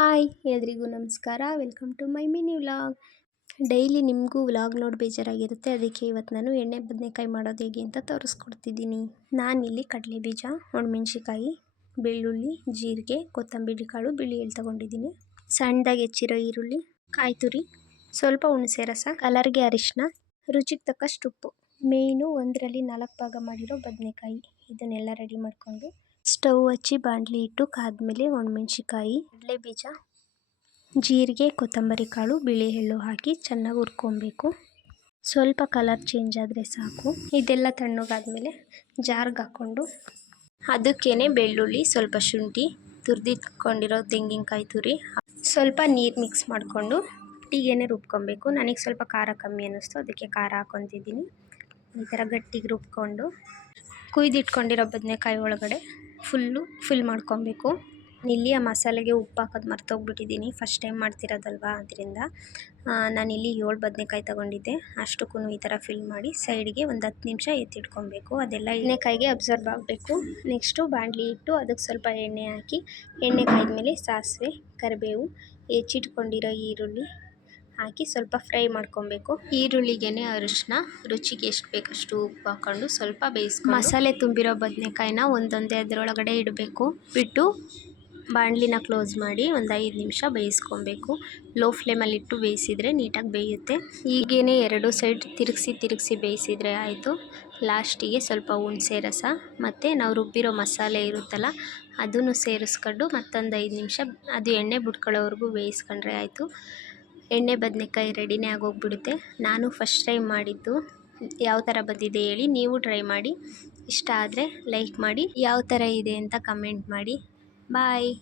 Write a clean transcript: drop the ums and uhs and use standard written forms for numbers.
Hi ಎಲ್ರಿಗೂ ನಮಸ್ಕಾರ. Welcome to my mini vlog. Daily ನಿಮಗೂ ವ್ಲಾಗ್ ನೋಡಿ ಬೇಜಾರಾಗಿರುತ್ತೆ. ಅದಕ್ಕೆ ಇವತ್ತು ನಾನು ಎಣ್ಣೆ ಬದನೆಕಾಯಿ ಮಾಡೋದು ಹೇಗೆ ಅಂತ ತೋರಿಸ್ಕೊಡ್ತಿದ್ದೀನಿ. ನಾನಿಲ್ಲಿ ಕಡಲೆ ಬೀಜ, ಒಣಮೆಣ್ಸಿಕಾಯಿ, ಬೆಳ್ಳುಳ್ಳಿ, ಜೀರಿಗೆ, ಕೊತ್ತಂಬರಿ ಕಾಳು, ಬಿಳಿ ಎಳ್ಳು ತೊಗೊಂಡಿದ್ದೀನಿ. ಸಣ್ಣದಾಗಿ ಹೆಚ್ಚಿರೋ ಈರುಳ್ಳಿ, ಕಾಯಿ ತುರಿ, ಸ್ವಲ್ಪ ಹುಣಸೆ ರಸ, ಕಲರ್ಗೆ ಅರಿಶಿನ, ರುಚಿಗೆ ತಕ್ಕಷ್ಟು ಉಪ್ಪು. ಮೇಯ್ನು 1ರಲ್ಲಿ 4 ಭಾಗ ಮಾಡಿರೋ ಬದನೆಕಾಯಿ. ಇದನ್ನೆಲ್ಲ ರೆಡಿ ಮಾಡಿಕೊಂಡು ಸ್ಟವ್ ಹಚ್ಚಿ ಬಾಣಲಿ ಇಟ್ಟು ಕಾದ್ಮೇಲೆ ಒಣಮೆಣ್ಸಿಕಾಯಿ, ಕಡಲೆ ಬೀಜ, ಜೀರಿಗೆ, ಕೊತ್ತಂಬರಿ ಕಾಳು, ಬಿಳಿ ಎಳ್ಳು ಹಾಕಿ ಚೆನ್ನಾಗಿ ಹುರ್ಕೊಬೇಕು. ಸ್ವಲ್ಪ ಕಲರ್ ಚೇಂಜ್ ಆದರೆ ಸಾಕು. ಇದೆಲ್ಲ ತಣ್ಣಗಾದ್ಮೇಲೆ ಜಾರ್ಗೆ ಹಾಕ್ಕೊಂಡು ಅದಕ್ಕೇನೆ ಬೆಳ್ಳುಳ್ಳಿ, ಸ್ವಲ್ಪ ಶುಂಠಿ, ತುರಿದಿಟ್ಕೊಂಡಿರೋ ತೆಂಗಿನಕಾಯಿ ತುರಿ, ಸ್ವಲ್ಪ ನೀರು ಮಿಕ್ಸ್ ಮಾಡಿಕೊಂಡು ಟೀಗೇನೆ ರುಬ್ಕೊಬೇಕು. ನನಗೆ ಸ್ವಲ್ಪ ಖಾರ ಕಮ್ಮಿ ಅನ್ನಿಸ್ತು, ಅದಕ್ಕೆ ಖಾರ ಹಾಕ್ಕೊತಿದ್ದೀನಿ. ಈ ಥರ ಗಟ್ಟಿಗೆ ರುಬ್ಕೊಂಡು ಕುಯ್ದಿಟ್ಕೊಂಡಿರೋ ಬದನೆಕಾಯಿ ಒಳಗಡೆ ಫಿಲ್ ಮಾಡ್ಕೊಬೇಕು. ಇಲ್ಲಿ ಆ ಮಸಾಲೆಗೆ ಉಪ್ಪು ಹಾಕೋದು ಮರ್ತೋಗ್ಬಿಟ್ಟಿದ್ದೀನಿ. ಫಸ್ಟ್ ಟೈಮ್ ಮಾಡ್ತಿರೋದಲ್ವ, ಅದರಿಂದ ನಾನಿಲ್ಲಿ 7 ಬದನೆಕಾಯಿ ತೊಗೊಂಡಿದ್ದೆ. ಅಷ್ಟಕ್ಕೂ ಈ ಥರ ಫಿಲ್ ಮಾಡಿ ಸೈಡ್ಗೆ ಒಂದು 10 ನಿಮಿಷ ಎತ್ತಿಟ್ಕೊಬೇಕು. ಅದೆಲ್ಲ ಎಣ್ಣೆಕಾಯಿಗೆ ಅಬ್ಸರ್ವ್ ಆಗಬೇಕು. ನೆಕ್ಸ್ಟು ಬಾಣಲಿ ಇಟ್ಟು ಅದಕ್ಕೆ ಸ್ವಲ್ಪ ಎಣ್ಣೆ ಹಾಕಿ, ಎಣ್ಣೆ ಕಾಯ್ದಮೇಲೆ ಸಾಸಿವೆ, ಕರಿಬೇವು, ಹೆಚ್ಚಿಟ್ಕೊಂಡಿರೋ ಈರುಳ್ಳಿ ಹಾಕಿ ಸ್ವಲ್ಪ ಫ್ರೈ ಮಾಡ್ಕೊಬೇಕು. ಈರುಳ್ಳಿಗೆನೆ ಅರಿಶಿನ, ರುಚಿಗೆ ಎಷ್ಟು ಬೇಕಷ್ಟು ಉಪ್ಪು ಹಾಕ್ಕೊಂಡು ಸ್ವಲ್ಪ ಬೇಯಿಸ್ಕೊಂಡು ಮಸಾಲೆ ತುಂಬಿರೋ ಬದನೆಕಾಯಿನ ಒಂದೊಂದೇ ಅದರೊಳಗಡೆ ಇಡಬೇಕು. ಬಿಟ್ಟು ಬಾಣಲಿನ ಕ್ಲೋಸ್ ಮಾಡಿ ಒಂದು 5 ನಿಮಿಷ ಬೇಯಿಸ್ಕೊಬೇಕು. ಲೋ ಫ್ಲೇಮಲ್ಲಿ ಇಟ್ಟು ಬೇಯಿಸಿದರೆ ನೀಟಾಗಿ ಬೇಯುತ್ತೆ. ಹೀಗೇನೆ 2 ಸೈಡ್ ತಿರುಗಿಸಿ ಬೇಯಿಸಿದರೆ ಆಯಿತು. ಲಾಸ್ಟಿಗೆ ಸ್ವಲ್ಪ ಹುಣಸೆ ರಸ ಮತ್ತು ನಾವು ರುಬ್ಬಿರೋ ಮಸಾಲೆ ಇರುತ್ತಲ್ಲ ಅದನ್ನು ಸೇರಿಸ್ಕೊಂಡು ಮತ್ತೊಂದು 5 ನಿಮಿಷ ಅದು ಎಣ್ಣೆ ಬಿಟ್ಕೊಳ್ಳೋವರೆಗೂ ಬೇಯಿಸ್ಕೊಂಡ್ರೆ ಆಯಿತು. ಎಣ್ಣೆ ಬದನೆಕಾಯಿ ರೆಡಿನೇ ಆಗೋಗ್ಬಿಡುತ್ತೆ. ನಾನು ಫಸ್ಟ್ ಟೈಮ್ ಮಾಡಿದ್ದು. ಯಾವ ಥರ ಬಂದಿದೆ ಹೇಳಿ, ನೀವು ಟ್ರೈ ಮಾಡಿ. ಇಷ್ಟ ಆದರೆ ಲೈಕ್ ಮಾಡಿ, ಯಾವ ಥರ ಇದೆ ಅಂತ ಕಮೆಂಟ್ ಮಾಡಿ. ಬಾಯ್.